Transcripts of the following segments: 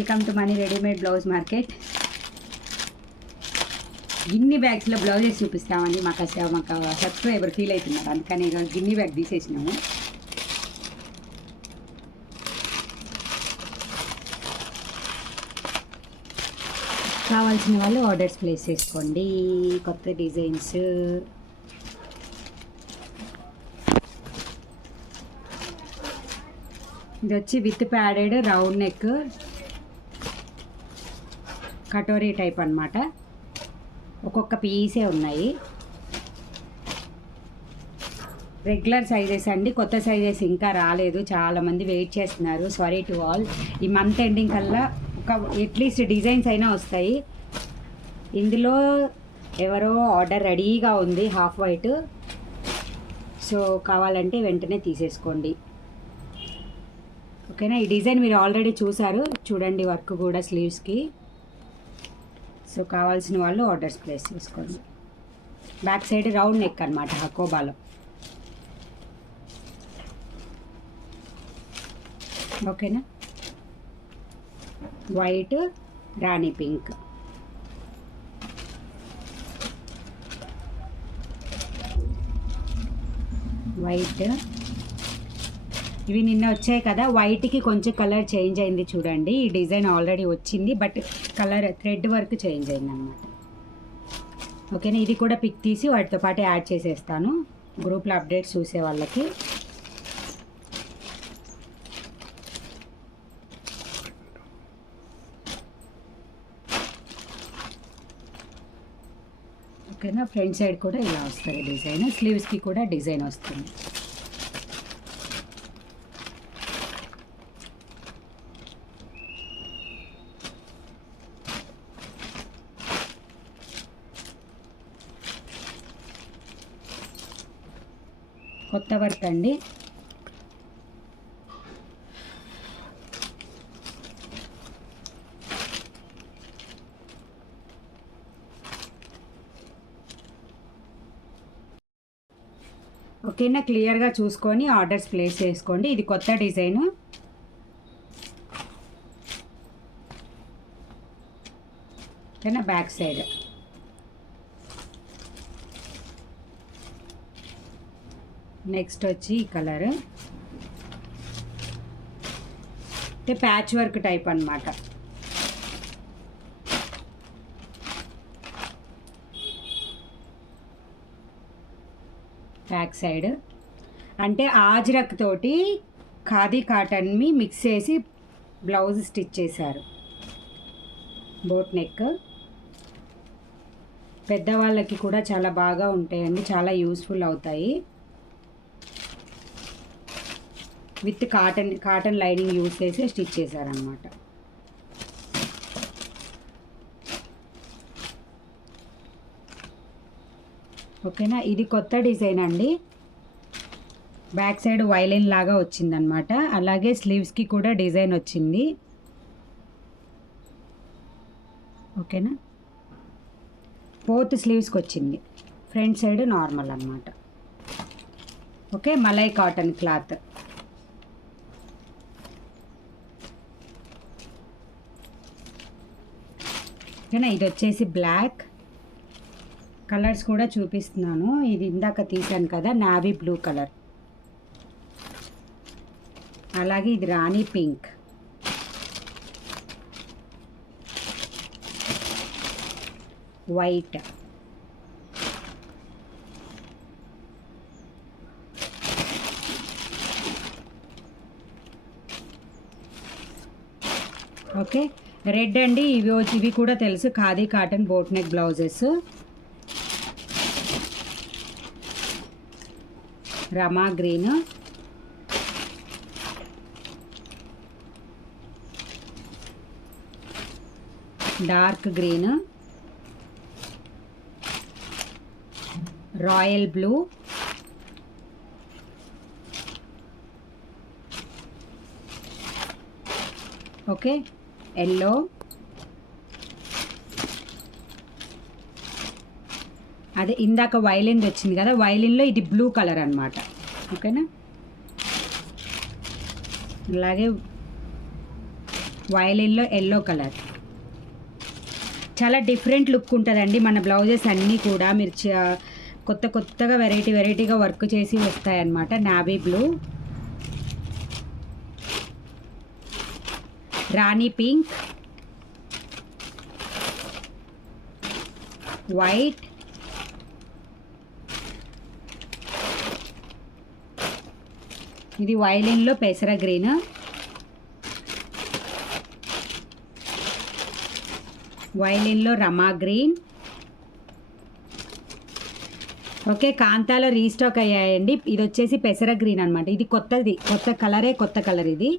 Welcome to money readymade blouse market. గిన్ని బ్యాగ్స్లో blouses చూపిస్తామని మాకు subscriber feel అవుతున్నారు, అందుకని గిన్ని బ్యాగ్ తీసేసినాము. కావాల్సిన వాళ్ళు ఆర్డర్స్ ప్లేస్ చేసుకోండి. కొత్త డిజైన్స్, ఇది వచ్చి with padded round neck katori type అన్నమాట. ఒక్కొక్క పీసే ఉన్నాయి. రెగ్యులర్ సైజెస్ అండి, కొత్త సైజెస్ ఇంకా రాలేదు. చాలామంది వెయిట్ చేస్తున్నారు. Sorry to all. ఈ మంత్ ఎండింగ్ కల్లా ఒక అట్లీస్ట్ డిజైన్స్ అయినా వస్తాయి. ఇందులో ఎవరో ఆర్డర్ రెడీగా ఉంది, హాఫ్ వైట్. సో కావాలంటే వెంటనే తీసేసుకోండి, ఓకేనా. ఈ డిజైన్ మీరు ఆల్రెడీ చూసారు, చూడండి వర్క్ కూడా స్లీవ్స్కి. సో కావాల్సిన వాళ్ళు ఆర్డర్స్ ప్లేస్ చేసుకోండి. బ్యాక్ సైడ్ రౌండ్ నెక్ అనమాట, హకోబాలో. ఓకేనా. వైట్, రాణి పింక్, వైట్. ఇవి నిన్న వచ్చాయి కదా, వైట్కి కొంచెం కలర్ చేంజ్ అయింది చూడండి. ఈ డిజైన్ ఆల్రెడీ వచ్చింది, but colour thread work change అయింది అనమాట. ఓకేనా. ఇది కూడా పిక్ తీసి వాటితో పాటు యాడ్ చేసేస్తాను గ్రూప్లో అప్డేట్స్ చూసే వాళ్ళకి. ఓకేనా. ఫ్రంట్ సైడ్ కూడా ఇలా వస్తుంది డిజైన్, స్లీవ్స్కి కూడా డిజైన్ వస్తుంది. కొత్త వర్క్ అండి. ఓకేనా. క్లియర్గా చూసుకొని ఆర్డర్స్ ప్లేస్ చేసుకోండి. ఇది కొత్త డిజైను. ఓకేనా. బ్యాక్ సైడ్ నెక్స్ట్ వచ్చి ఈ కలర్ అంటే ప్యాచ్ వర్క్ టైప్ అన్నమాట. బ్యాక్ సైడ్ అంటే ఆజ్రక్ తోటి ఖాదీ కాటన్ని మిక్స్ చేసి బ్లౌజ్ స్టిచ్ చేశారు. బోట్ నెక్ పెద్దవాళ్ళకి కూడా చాలా బాగా ఉంటాయండి, చాలా యూస్ఫుల్ అవుతాయి. విత్ కాటన్ లైనింగ్ యూజ్ చేసి స్టిచ్ చేశారనమాట. ఓకేనా. ఇది కొత్త డిజైన్ అండి. బ్యాక్ సైడ్ వైలెన్ లాగా వచ్చిందనమాట. అలాగే స్లీవ్స్కి కూడా డిజైన్ వచ్చింది. ఓకేనా. బోత్ స్లీవ్స్కి వచ్చింది. ఫ్రంట్ సైడ్ నార్మల్ అనమాట. ఓకే. Malai cotton cloth. ఓకేనా. ఇది వచ్చేసి బ్లాక్. కలర్స్ కూడా చూపిస్తున్నాను. ఇది ఇందాక తీసాను కదా, నావీ బ్లూ కలర్. అలాగే ఇది rani pink, white, okay. Red అండి. ఇవి కూడా తెలుసు, khadi cotton boat neck blouses. Rama green, dark green, royal blue, okay, yellow, అదే ఇందాక వైలిన్ వచ్చింది కదా, వైలిన్లో ఇది బ్లూ కలర్ అనమాట. ఓకేనా. అలాగే వైలెన్లో ఎల్లో కలర్. చాలా డిఫరెంట్ లుక్ ఉంటుందండి మన బ్లౌజెస్ అన్నీ కూడా. మీరు కొత్తగా వెరైటీగా వర్క్ చేసి వస్తాయన్నమాట. Navy blue, rani pink, white, ఇది వైలెన్లో పెసర గ్రీన్, వైలెన్లో రమా గ్రీన్. ఓకే, కాంతాలో రీస్టాక్ అయ్యాయండి. ఇది వచ్చేసి పెసర గ్రీన్ అనమాట. ఇది కొత్త కలర్ ఇది.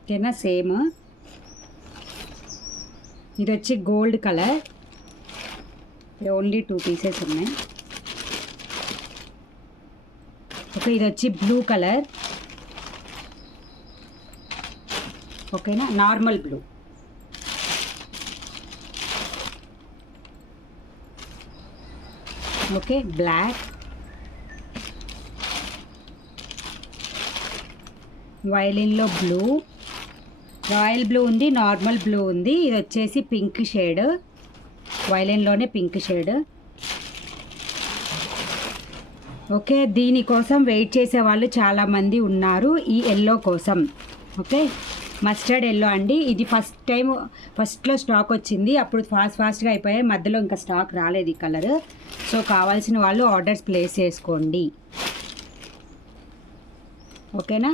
ఓకేనా, సేమ్. ఇది వచ్చి గోల్డ్ కలర్. ఓన్లీ 2 పీసెస్ ఉన్నాయి. ఓకే, ఇది వచ్చి బ్లూ కలర్. ఓకేనా, నార్మల్ బ్లూ. ఓకే, బ్లాక్, వైలెన్లో బ్లూ, రాయల్ బ్లూ ఉంది, నార్మల్ బ్లూ ఉంది. ఇది వచ్చేసి పింక్ షేడ్, వైలెన్లోనే పింక్ షేడ్. ఓకే, దీనికోసం వెయిట్ చేసే వాళ్ళు చాలామంది ఉన్నారు, ఈ ఎల్లో కోసం. ఓకే, మస్టర్డ్ ఎల్లో అండి. ఇది ఫస్ట్లో స్టాక్ వచ్చింది, అప్పుడు ఫాస్ట్గా అయిపోయాయి. మధ్యలో ఇంకా స్టాక్ రాలేదు ఈ కలర్. సో కావాల్సిన వాళ్ళు ఆర్డర్స్ ప్లేస్ చేసుకోండి. ఓకేనా,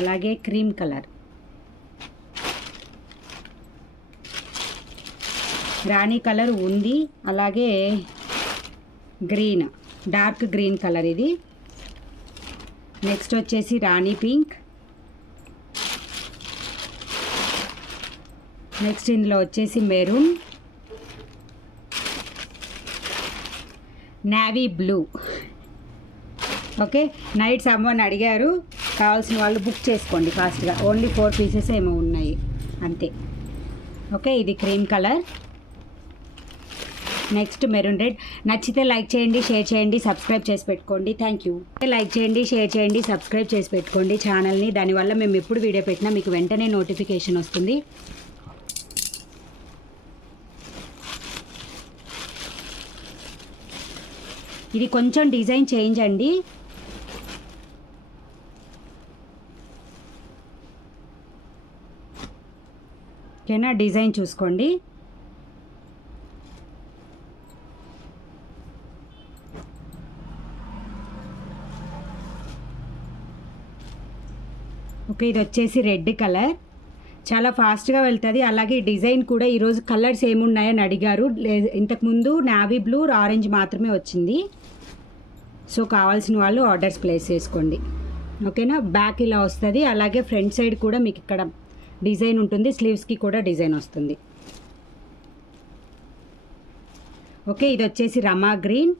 అలాగే క్రీమ్ కలర్, రాణి కలర్ ఉంది, అలాగే గ్రీన్, డార్క్ గ్రీన్ కలర్ ఇది. నెక్స్ట్ వచ్చేసి రాణి పింక్. నెక్స్ట్ ఇందులో వచ్చేసి మెరూన్, నావీ బ్లూ. ఓకే, నైట్ సమ్మని అడిగారు, కావాల్సిన వాళ్ళు బుక్ చేసుకోండి ఫాస్ట్గా. ఓన్లీ 4 పీసెస్ ఏమో ఉన్నాయి అంతే. ఓకే, ఇది cream colour. Next maroon red. నచ్చితే లైక్ చేయండి, షేర్ చేయండి, సబ్స్క్రైబ్ చేసి పెట్టుకోండి. Thank you. లైక్ చేయండి, షేర్ చేయండి, సబ్స్క్రైబ్ చేసి పెట్టుకోండి ఛానల్ని. దానివల్ల మేము ఎప్పుడు వీడియో పెట్టినా మీకు వెంటనే నోటిఫికేషన్ వస్తుంది. ఇది కొంచెం డిజైన్ చేంజ్ అండి. ఓకేనా, డిజైన్ చూసుకోండి. ఓకే, ఇది వచ్చేసి రెడ్ కలర్. చాలా ఫాస్ట్గా వెళ్తుంది. అలాగే డిజైన్ కూడా ఈరోజు కలర్స్ ఏమున్నాయని అడిగారు. ఇంతకుముందు నావీ బ్లూ, ఆరెంజ్ మాత్రమే వచ్చింది. సో కావాల్సిన వాళ్ళు ఆర్డర్స్ ప్లేస్ చేసుకోండి. ఓకేనా, బ్యాక్ ఇలా వస్తుంది. అలాగే ఫ్రంట్ సైడ్ కూడా మీకు ఇక్కడ డిజైన్ ఉంటుంది, స్లీవ్స్కి కూడా డిజైన్ వస్తుంది. ఓకే, ఇది వచ్చేసి రమా గ్రీన్,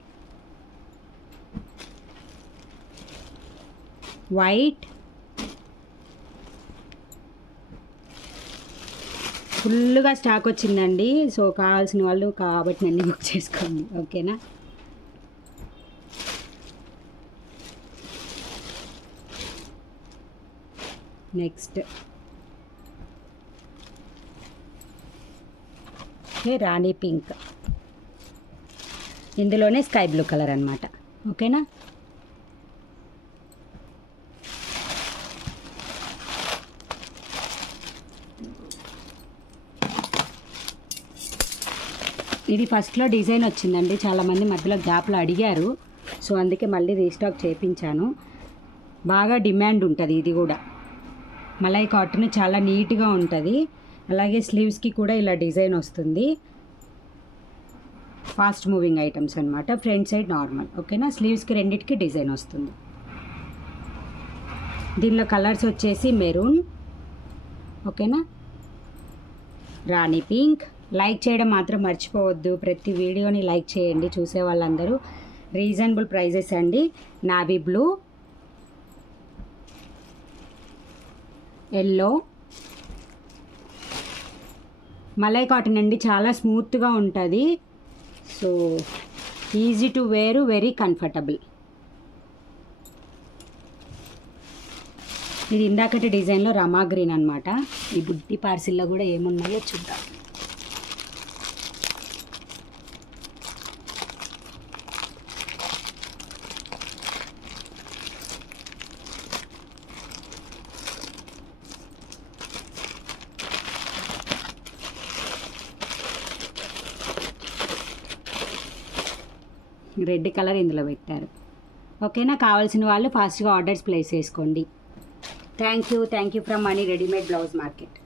వైట్, ఫుల్గా స్టాక్ వచ్చిందండి. సో కావాల్సిన వాళ్ళు కాబట్టి అన్నీ బుక్ చేసుకోండి. ఓకేనా, నెక్స్ట్ రాణి పింక్, ఇందులోనే స్కై బ్లూ కలర్ అనమాట. ఓకేనా, ఇది ఫస్ట్లో డిజైన్ వచ్చిందండి, చాలామంది మధ్యలో గ్యాప్లో అడిగారు. సో అందుకే మళ్ళీ రీస్టాక్ చేయించాను. బాగా డిమాండ్ ఉంటుంది ఇది కూడా. మలై కాటన్ చాలా నీట్గా ఉంటుంది. అలాగే స్లీవ్స్కి కూడా ఇలా డిజైన్ వస్తుంది. ఫాస్ట్ మూవింగ్ ఐటమ్స్ అనమాట. Front side normal. ఓకేనా, స్లీవ్స్కి రెండింటికి డిజైన్ వస్తుంది. దీనిలో కలర్స్ వచ్చేసి మెరూన్, ఓకేనా, రాణి పింక్. లైక్ చేయడం మాత్రం మర్చిపోవద్దు. ప్రతి వీడియోని లైక్ చేయండి చూసే వాళ్ళందరూ. రీజనబుల్ ప్రైజెస్ అండి. Navy blue, yellow, malai cotton అండి, చాలా స్మూత్గా ఉంటుంది. So easy to wear, very comfortable. ఇది ఇందాకటి డిజైన్లో రమా గ్రీన్ అనమాట. ఈ బుట్టి పార్సిల్లో కూడా ఏమున్నాయో చూద్దాం. రెడ్ కలర్ ఇందులో పెట్టారు. ఓకేనా, కావాల్సిన వాళ్ళు ఫాస్ట్గా ఆర్డర్స్ ప్లేస్ చేసుకోండి. Thank you from money readymade blouse market.